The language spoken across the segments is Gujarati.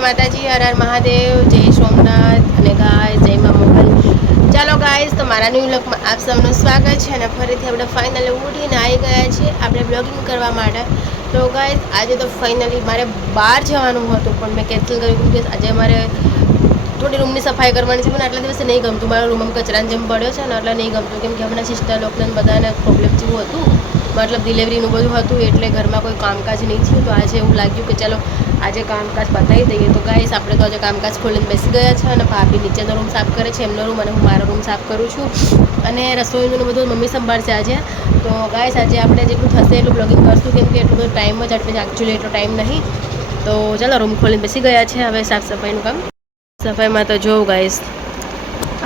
જય માતાજી, હર હર મહાદેવ, જય સોમનાથ અને ગાય, જય મા મોગલ ચાલો ગાઈસ તો મારા ન્યૂ લોકમાં આપ સૌનું સ્વાગત છે અને ફરીથી આપણે ફાઇનલી ઉઠીને આવી ગયા છીએ આપણે બ્લોગિંગ કરવા માટે. તો ગાઈસ આજે તો ફાઇનલી મારે બહાર જવાનું હતું, પણ મેં કેન્સલ કર્યું કે આજે મારે થોડી રૂમની સફાઈ કરવાની છે, મને આટલા દિવસે નહીં ગમતું. મારો રૂમ આમ કચરાની જેમ પડ્યો છે ને, એટલે નહીં ગમતું. કેમ કે હમણાં સિસ્ટર લોકોને બધાને પ્રોબ્લેમ જેવું હતું. મતલબ ડિલિવરીનું બધું હતું, એટલે ઘરમાં કોઈ કામકાજ નહીં થયું. તો આજે એવું લાગ્યું કે ચાલો, આજે કામકાજ બતાવી દઈએ. તો ગાઈસ આપણે તો આજે કામકાજ ખોલીને બેસી ગયા છે અને ભાભી નીચેનો રૂમ સાફ કરે છે, એમનો રૂમ અને હું મારો રૂમ સાફ કરું છું. અને રસોઈનું બધું મમ્મી સંભાળશે આજે. તો ગાઈસ આજે આપણે જેટલું થશે એટલું બ્લોગિંગ કરશું, કેમ કે એટલું બધું ટાઈમ જ એટલે એકચ્યુઅલી એટલો ટાઈમ નહીં. તો ચાલો રૂમ ખોલીને બેસી ગયા છે હવે સાફ સફાઈનું કામ. સફાઈમાં તો જોઉં ગાઈસ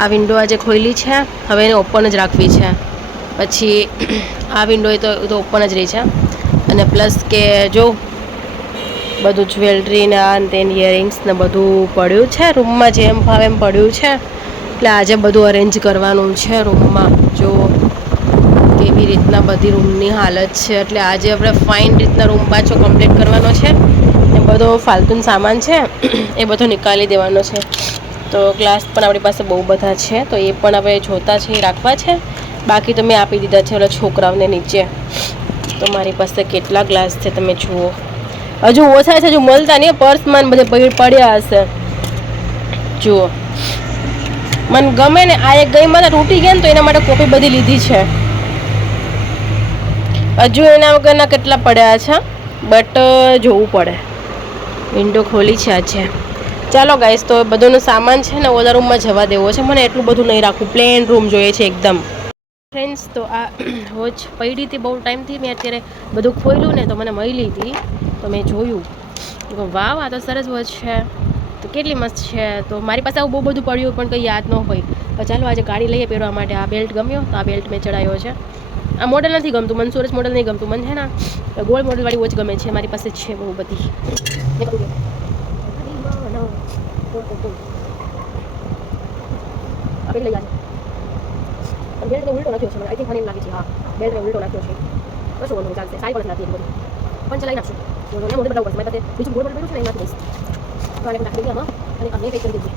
આ વિન્ડો આજે ખોલી છે. હવે એને ઓપન જ રાખવી છે. પછી આ વિન્ડો એ તો ઓપન જ રહી છે. અને પ્લસ કે જો બધું જ્વેલરી ને આ ને તે ઇયરિંગ્સ ને બધું પડ્યું છે રૂમમાં જેમ ભાવે એમ પડ્યું છે. એટલે આજે બધું અરેન્જ કરવાનું છે રૂમમાં જો કેવી રીતના બધી રૂમની હાલત છે. એટલે આજે આપણે ફાઇન રીતના રૂમ પાછો કમ્પ્લીટ કરવાનો છે. ને બધો ફાલતુન સામાન છે, એ બધો નીકાળી દેવાનો છે. તો ગ્લાસ પણ આપણી પાસે બહુ બધા છે. તો એ પણ હવે જોતા છે, રાખવા છે. બાકી તો મેં આપી દીધા છે ઓલા છોકરાઓને નીચે. તો મારી પાસે કેટલા ગ્લાસ છે તમે જુઓ. હજુ ઓછા છે, હજુ મળતા નહીં પર્સમાં બધે પડી પડ્યા હશે. જુઓ. મને ગમે ને આ એક ગઈ મને તૂટી ગયા ને તો એના માટે કોપી બધી લીધી છે. હજુ એના વગરના કેટલા પડ્યા છે બટ જોવું પડે. વિન્ડો ખોલી છે આજે. ચાલો ગાઈસ તો બધોનો સામાન છે ને ઓલા રૂમમાં જવા દેવો છે. મને એટલું બધું નહીં રાખવું. પ્લેન રૂમ જોઈએ છે એકદમ. ફ્રેન્ડ્સ તો આ વોચ પડી હતી બહુ ટાઈમથી મેં અત્યારે બધું ખોલ્યું ને તો મને મળી હતી તો મેં જોયું વાવ આ તો સરસ વોચ છે તો કેટલી મસ્ત છે તો મારી પાસે આવું બહુ બધું પડ્યું પણ કંઈ યાદ ન હોય તો ચાલો આજે ગાડી લઈએ પહેરવા માટે આ બેલ્ટ ગમ્યો તો આ બેલ્ટ મેં ચડાવ્યો છે આ મોડલ નથી ગમતું મને સુરજ મોડલ નહીં ગમતું મને છે ને ગોલ્ડ મોડલવાળી વોચ ગમે છે મારી પાસે છે બહુ બધી આપણે લઈ આજે બેલ્ટ મેં ઉલટો નાખ્યો છે મને. આઈ થિંક મને એમ લાગે છે, હા. બેલ્ટ ઉલટો નાખ્યો છે. કશું વાંધો ચાલશે. સારી પણ નથી બધું. પણ ચલાવી નાખશું. તો મને મોઢું બતાવવું પડશે. મારી પાસે બીજું ગોળ પડ્યું છે ને એમાંથી દઈશ તો આને નાખી દઈએ આમાં અને અમે પેક કરી દઈએ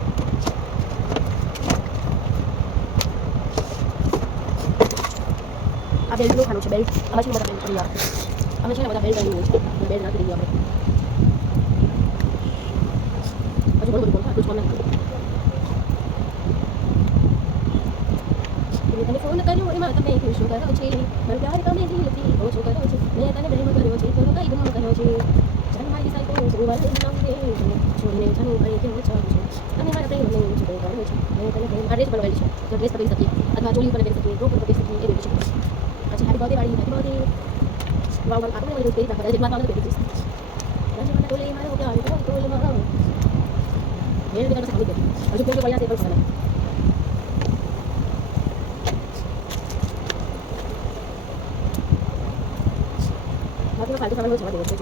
આ બેલ્ટનું ખાનું છે બેલ્ટ આમાં છે બધા બેલ્ટ કરી અમે છે ને બધા બેલ્ટ હોય છે બેલ્ટ નાખી દઈએ આપણે. હજુ ઘણું બધું બોલ આટલું જ કોણ નાખી તને ફોન કર્યો એમાં તમે ખુશ કરો છે મારો પ્યાર તમે દિલથી ઓછો કરો છે મેં તને પ્રેમ કર્યો છે તો કઈ ગુમ કર્યો છે જન મારી સાઈ તો સુવાર નામ દે છોડીને જન ભાઈ કેવો ચાલુ છે અને મારા પ્રેમ ને ઓછો કરો છે મેં તને પ્રેમ આ ડ્રેસ પણ પહેરી છે તો ડ્રેસ પહેરી શકીએ અથવા ચોલી પણ પહેરી શકીએ પણ પહેરી શકીએ એ પહેરી છે પછી હેપી બર્થડે વાળી હેપી બર્થડે વાવ વાવ આપણે મને નાખવા જેટલા તમને પહેરી છે રાજી મને બોલે મારો પ્યાર તો બોલે મારો મેં બેટા સામું દે હજુ કોઈ પૈસા છે પણ માત્ર ફાલતુ સામાન જવા દેવો છે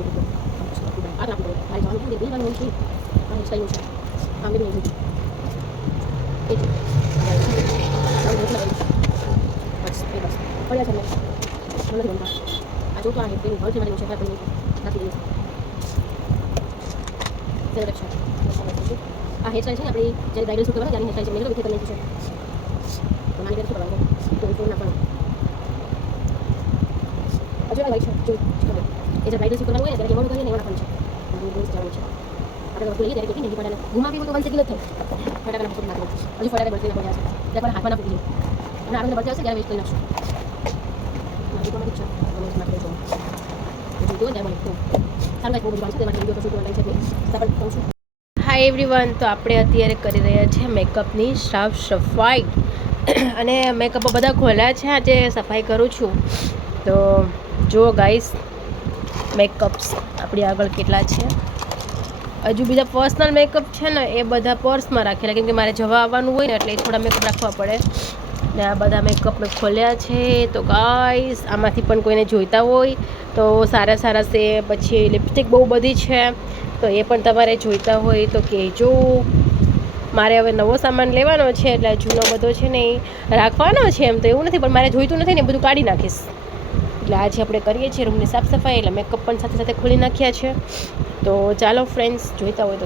આ રાખી દો મારી જવાનું છે બે વાનું છે અને સ્ટાઈલ છે આમ બી નહીં એ બસ એ બસ પડ્યા છે મને નથી ગમતા આ આપણે નાખી દઈએ કરવાનું ત્યારે હેર છે મેં વિથે તમને છે તો મારી શું કરવાનું તો ફોન નાખવાનું હજુ આ લાઈટ છે. જો એ જે બ્રાઇડલ શૂટ હોય હાય એવરીવન તો આપણે અત્યારે કરી રહ્યા છીએ મેકઅપની સાફ સફાઈ. અને મેકઅપ બધા ખોલ્યા છે. આજે સફાઈ કરું છું. તો જુઓ ગાઈસ મેકઅપ્સ આપણી આગળ કેટલા છે. હજુ બીજા પર્સનલ મેકઅપ છે ને, એ બધા પર્સમાં રાખેલા. કેમ કે મારે જવા આવવાનું હોય ને, એટલે એ થોડા મેકઅપ રાખવા પડે. ને આ બધા મેકઅપ મેં ખોલ્યા છે. તો ગાઈસ આમાંથી પણ કોઈને જોઈતા હોય, તો સારા સારા છે. પછી લિપસ્ટિક બહુ બધી છે. તો એ પણ તમારે જોઈતા હોય તો કહેજો. મારે હવે નવો સામાન લેવાનો છે, એટલે જૂનો બધો છે ને એ રાખવાનો છે એમ તો એવું નથી, પણ મારે જોઈતું નથી ને બધું કાઢી નાખીશ. એટલે આજે આપણે કરીએ છીએ રૂમની સાફ સફાઈ, એટલે મેકઅપ પણ સાથે સાથે ખોલી નાખ્યા છે. તો ચાલો ફ્રેન્ડ્સ જોઈતા હોય તો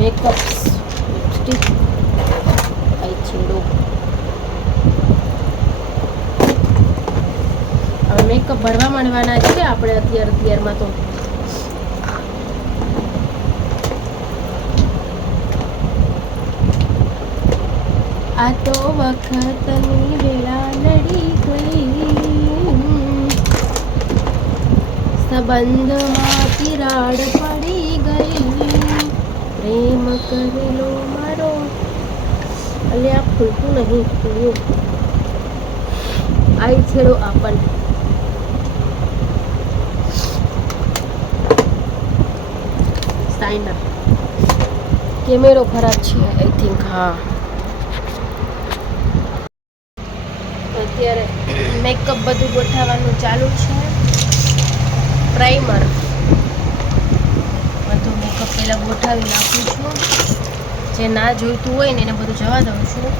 મેકઅપ લિપસ્ટિક છેડો હવે મેકઅપ ભરવા માંડવાના છે આપણે અત્યાર, અત્યારમાં તો. આ તો વખતની વેળા નડી ગઈ સંબંધમાં તિરાડ પડી ગઈ. પ્રેમ કરેલો મારો. એટલે આ ફૂલતું નહીં. ફૂલ્યું આઈ છેડો આપણ. સાઇન કેમેરો ખરાબ છે આઈ થિંક હા. અત્યારે મેકઅપ બધું ગોઠવવાનું ચાલુ છે. પ્રાઇમર બધું મેકઅપ પહેલાં ગોઠાવી નાખું છું. જે ના જોઈતું હોય ને એને બધું જવા દઉં છું.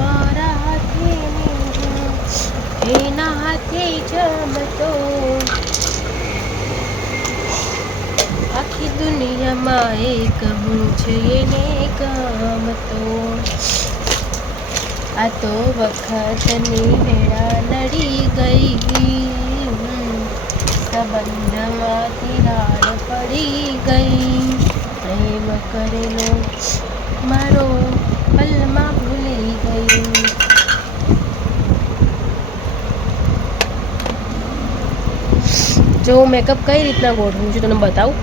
મારા હાથે એના હાથે જમતો. આખી દુનિયામાં એક હું છે એને ગમતો. આ તો વખતની વેળા નડી ગઈ સંબંધમાં તિરાડ પડી ગઈ પ્રેમ કરેલો મારો પલમાં ભૂલી ગઈ જો હું મેકઅપ કઈ રીતના ગોઠવું છું તને બતાવું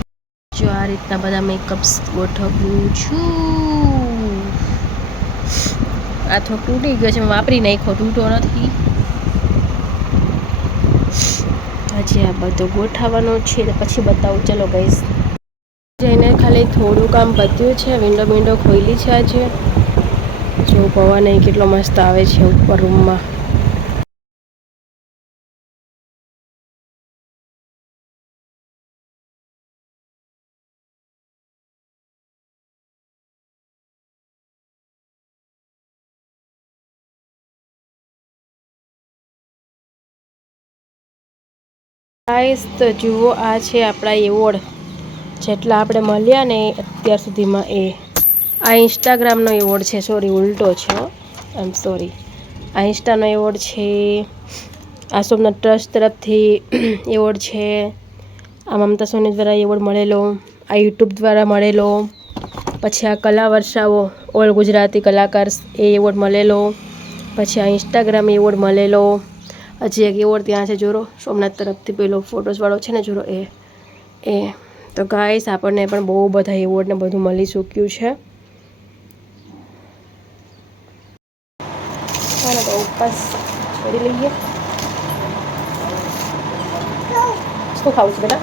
જો આ રીતના બધા મેકઅપ્સ ગોઠવું છું આ થોડો તૂટી ગયો છે વાપરી નાખ્યો, તૂટો નથી. હજી આ બધું ગોઠવવાનો છે પછી બતાવું. ચલો ગઈશ જઈને ખાલી થોડું કામ પત્યું છે વિન્ડો વિન્ડો ખોલી છે આજે. જો પવન નહીં કેટલો મસ્ત આવે છે ઉપર રૂમમાં ગાઈસ તો જુઓ, આ છે આપણા એવોર્ડ. જેટલા આપણે મળ્યા ને અત્યાર સુધીમાં એ. આ ઇન્સ્ટાગ્રામનો એવોર્ડ છે. સોરી ઉલટો છે આઈ એમ સોરી આ ઇન્સ્ટાનો એવોર્ડ છે. આ સોમનાથ ટ્રસ્ટ તરફથી એવોર્ડ છે. આ મમતા સોની દ્વારા એવોર્ડ મળેલો. આ યુટ્યુબ દ્વારા મળેલો. પછી આ કલા વર્ષાઓ, ઓલ ગુજરાતી કલાકાર એ એવોર્ડ મળેલો. પછી આ ઇન્સ્ટાગ્રામ એવોર્ડ મળેલો. હજી એક એવોર્ડ ત્યાં છે જોરો. સોમનાથ તરફથી પેલો ફોટોસવાળો છે ને જોરો એ. એ. તો ગાઈસ આપણને પણ બહુ બધા એવોર્ડ ને બધું મળી ચૂક્યું છે. ચાલો તો ઉપવાસ છોડી લઈએ. શું ખાવું છે બેટા?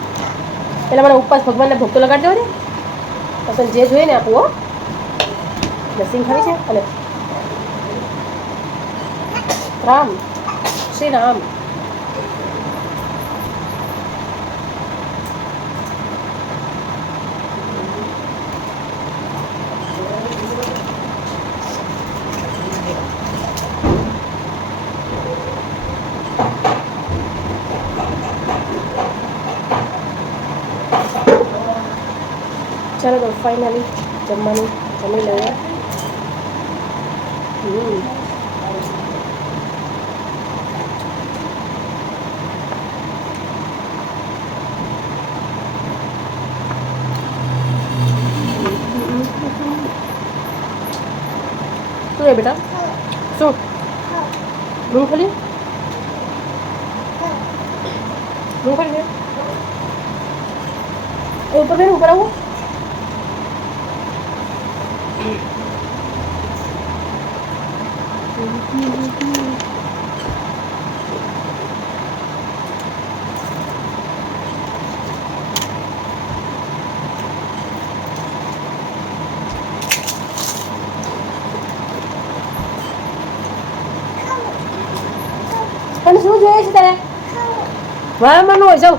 પહેલાં મને ઉપવાસ ભગવાનને ભોગ તો લગાડી દો. ને પસંદ જે જોઈએ ને આપવું હો. લસીંગ ખાવી છે અને રામ. શ્રી રામ ચાલો તો ફાઇનલી જમવાનું જમી લઈએ હમ શું છે બેટા શું મૂંગફળી મૂંગફળી ઉપર ઉપર આવું તને શું જોઈએ છે